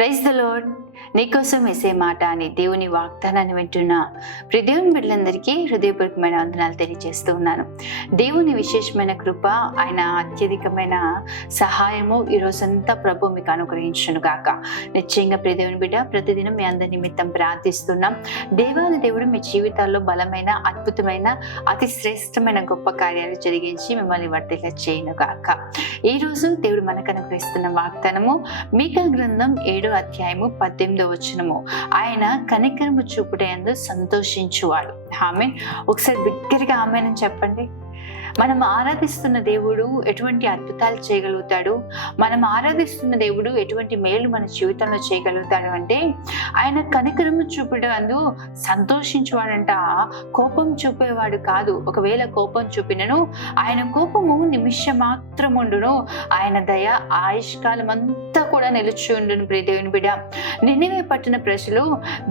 Praise the lord. నీకోసం వేసే మాట అని దేవుని వాగ్దానాన్ని వింటున్న ప్రియ దేవుని బిడ్డలందరికీ హృదయపూర్వకమైన వందనాలు తెలియజేస్తూ ఉన్నాను. దేవుని విశేషమైన కృప, ఆయన అత్యధికమైన సహాయము ఈ రోజంతా ప్రభు మీకు అనుగ్రహించును గాక. నిశ్చయంగా ప్రియ దేవుని బిడ్డ, ప్రతిదినం మీ అందరి నిమిత్తం ప్రార్థిస్తున్నాం. దేవాది దేవుడు మీ జీవితాల్లో బలమైన, అద్భుతమైన, అతి శ్రేష్టమైన గొప్ప కార్యాలు జరిగించి మిమ్మల్ని వర్ధిల్ల చేయను గాక. ఈ రోజు దేవుడు మనకు అనుగ్రహిస్తున్న వాగ్దానము మీకా గ్రంథం 7వ అధ్యాయము 18వ వచనము. ఆయన కనికరము చూపుటయందు సంతోషించువాడు. ఆమేన్. ఒకసారి బిగ్గరగా ఆమేన్ అని చెప్పండి. మనం ఆరాధిస్తున్న దేవుడు ఎటువంటి అద్భుతాలు చేయగలుగుతాడు, మనం ఆరాధిస్తున్న దేవుడు ఎటువంటి మేలు మన జీవితంలో చేయగలుగుతాడు అంటే, ఆయన కనికరము చూపడందు సంతోషించేవాడంట. కోపం చూపేవాడు కాదు. ఒకవేళ కోపం చూపినను ఆయన కోపము నిమిషం మాత్రం ఉండును, ఆయన దయ ఆయుష్కాలం అంతా కూడా నిలిచి ఉండును. ప్రియ దేవుని బిడ్డ, నినివే పట్టిన ప్రజలు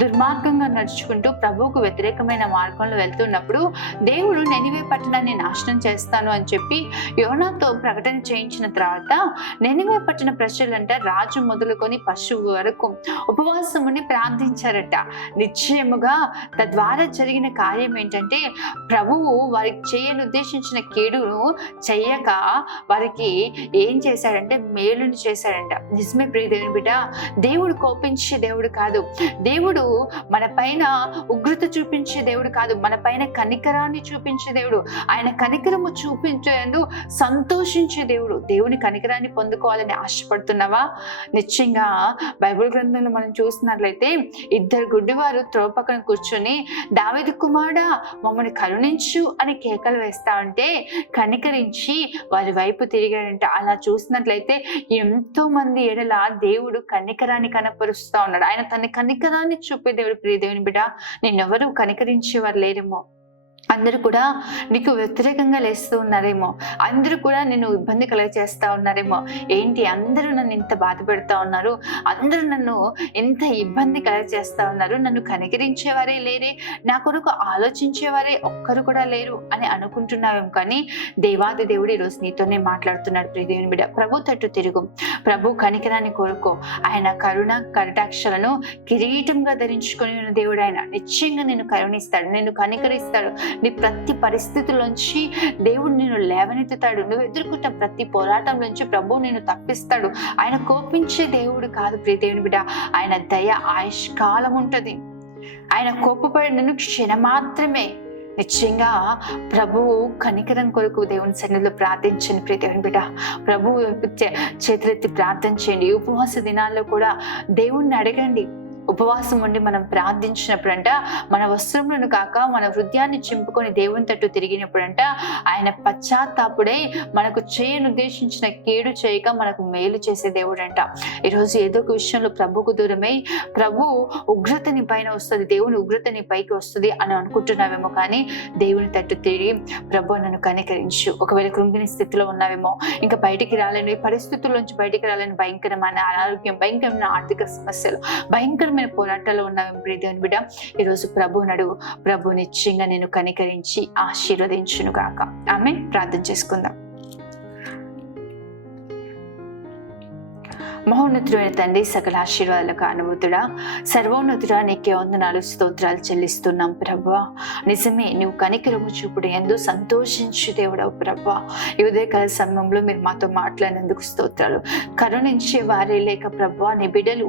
దుర్మార్గంగా నడుచుకుంటూ ప్రభువుకు వ్యతిరేకమైన మార్గంలో వెళ్తున్నప్పుడు దేవుడు నినివే పట్టణాన్ని నాశనం చేస్తాను అని చెప్పి యోనాతో ప్రకటన చేయించిన తర్వాత నినివే పట్టిన ప్రజలంట రాజు మొదలుకొని పశువు వరకు ఉపవాసముని ప్రార్థించారట. నిశ్చయముగా తద్వారా జరిగిన కార్యం ఏంటంటే, ప్రభువు వారికి చేయని ఉద్దేశించిన కీడును చెయ్యక వారికి ఏం చేశాడంటే మేలుని చేశాడంట. నిజమే ప్రియ దేవుని బిడ్డ, దేవుడు కోపించే దేవుడు కాదు. దేవుడు మన పైన ఉగ్రత చూపించే దేవుడు కాదు, మన పైన కనికరాన్ని చూపించే దేవుడు. ఆయన కనికరము చూపించేందుకు సంతోషించే దేవుడు. దేవుని కనికరాన్ని పొందుకోవాలని ఆశపడుతున్నావా? నిశ్చయంగా బైబిల్ గ్రంథంలో మనం చూసినట్లయితే ఇద్దరు గుడ్డివారు త్రోవ పక్కన కూర్చొని దావీదు కుమారుడా మమ్మల్ని కరుణించు అని కేకలు వేస్తా ఉంటే కనికరించి వారి వైపు తిరిగాడంట. అలా చూసినట్లయితే ఎంతో మంది ఎడల దేవుడు కనికరాన్ని కనపరుస్తా ఉన్నాడు. ఆయన తన కనికరాన్ని చూపే దేవుడు. ప్రియ దేవుని బిడ్డ, నిన్నెవరు కనికరించేవారు లేరేమో, అందరూ కూడా నీకు వ్యతిరేకంగా లేస్తూ ఉన్నారేమో, అందరూ కూడా నిన్ను ఇబ్బంది కలగచేస్తా ఉన్నారేమో. ఏంటి అందరూ నన్ను ఇంత బాధ పెడతా ఉన్నారు, అందరూ నన్ను ఎంత ఇబ్బంది కలగచేస్తా ఉన్నారు, నన్ను కనికరించేవారే లేరే, నా కొరకు ఆలోచించేవారే ఒక్కరు కూడా లేరు అని అనుకుంటున్నావేమో. కానీ దేవాది దేవుడు ఈరోజు నీతోనే మాట్లాడుతున్నాడు. ప్రియ దేవుని బిడ్డ, ప్రభు తట్టు తిరుగు, ప్రభు కనికరాన్ని కోరుకో. ఆయన కరుణ కటాక్షలను కిరీటంగా ధరించుకొని ఉన్న దేవుడు. ఆయన నిశ్చయంగా నిన్ను కరుణిస్తాడు, నిన్ను కనికరిస్తాడు. నీ ప్రతి పరిస్థితుల్లోంచి దేవుడు నిన్ను లేవనెత్తుతాడు. నువ్వు ఎదుర్కొంటున్న ప్రతి పోరాటం నుంచి ప్రభువు నిన్ను తప్పిస్తాడు. ఆయన కోపించే దేవుడు కాదు ప్రియ దేవుని బిడ్డ, ఆయన దయ ఆయుష్కాలం ఉంటుంది. ఆయన కోపపడినను క్షణం మాత్రమే. నిశ్చయంగా ప్రభువు కనికరం కొరకు దేవుని సన్నిధిలో ప్రార్థించండి. ప్రియ దేవుని బిడ్డ, ప్రభువు చేతులెత్తి ప్రార్థన చేయండి. ఉపవాస దినాల్లో కూడా దేవుణ్ణి అడగండి. ఉపవాసం ఉండి మనం ప్రార్థించినప్పుడంట మన వస్త్రములను కాక మన హృదయాన్ని చింపుకొని దేవుని తట్టు తిరిగినప్పుడంట ఆయన పశ్చాత్తాపుడై మనకు చేయను ఉద్దేశించిన కీడు చేయక మనకు మేలు చేసే దేవుడు అంట. ఈరోజు ఏదో ఒక విషయంలో ప్రభుకు దూరమై ప్రభు ఉగ్రత నీ పైన వస్తుంది, దేవుని ఉగ్రత నీ పైకి వస్తుంది అని అనుకుంటున్నావేమో. కానీ దేవుని తట్టు తిరిగి ప్రభు నన్ను కనికరించు. ఒకవేళ కృంగిని స్థితిలో ఉన్నావేమో, ఇంకా బయటికి రాలేని పరిస్థితుల్లోంచి బయటికి రాలేని భయంకరమైన అనారోగ్యం, భయంకరమైన ఆర్థిక సమస్యలు, భయంకరమైన పోరాటాలు ఉన్నావేమో. ప్రియ దేవుని బిడ్డ, ఈరోజు ప్రభు నడువు. ప్రభు నిశ్చయంగా నేను కనికరించి ఆశీర్వదించును గాక. ఆమేన్. ప్రార్థన చేసుకుందాం. మహోన్నతుడైన తండ్రి, సకల ఆశీర్వాదాలకు అనుభూతుడా, సర్వోన్నతుడా, నీకే వందనాలు స్తోత్రాలు చెల్లిస్తున్నాం ప్రభువా. నిజమే, నువ్వు కనికరము చూపుడు ఎందు సంతోషించు దేవుడవు ప్రభువా. ఈ ఉదయకాల సమయంలో మీరు మాతో మాట్లాడినందుకు స్తోత్రాలు. కరుణించే వారే లేక ప్రభువా, నీ బిడ్డలు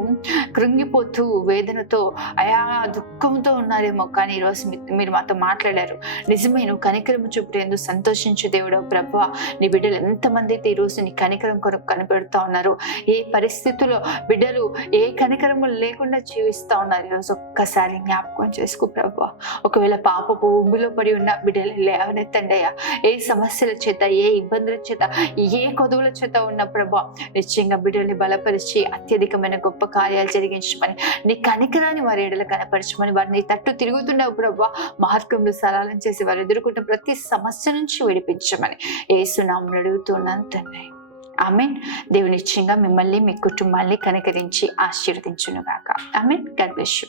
కృంగిపోతూ వేదనతో అయా దుఃఖంతో ఉన్నారేమో, కానీ ఈరోజు మీరు మాతో మాట్లాడారు. నిజమే, నువ్వు కనికరము చూపుడు ఎందు సంతోషించు దేవుడవు ప్రభువా. నీ బిడ్డలు ఎంతమంది అయితే ఈరోజు నీ కనికరం కొరకు కనిపెడుతూ ఉన్నారు, ఏ పరిస్థితుల్లో బిడ్డలు ఏ కనికరము లేకుండా జీవిస్తా ఉన్నారు, ఈరోజు ఒక్కసారి జ్ఞాపకం చేసుకో ప్రభువా. ఒకవేళ పాపపు ఊబిలో పడి ఉన్న బిడ్డలు లేవనెత్తండి అయ్యా. ఏ సమస్యల చేత, ఏ ఇబ్బందుల చేత, ఏ కొదువుల చేత ఉన్న ప్రభువా, నిశ్చయంగా బిడ్డల్ని బలపరిచి అత్యధికమైన గొప్ప కార్యాలు జరిగించమని, నీ కనికరాన్ని వారి ఎడల కనపరచమని, వారిని తట్టు తిరుగుతున్న ప్రభువా మార్గంలో సరళం చేసి వారు ఎదుర్కొంటున్న ప్రతి సమస్య నుంచి విడిపించమని యేసు నామమున అడుగుతున్నాను తండ్రి. ఆమేన్. దేవుని నిశ్చయంగా మిమ్మల్ని మీ కుటుంబాన్ని కనికరించి ఆశీర్వదించును గాక. ఆమేన్. God bless you.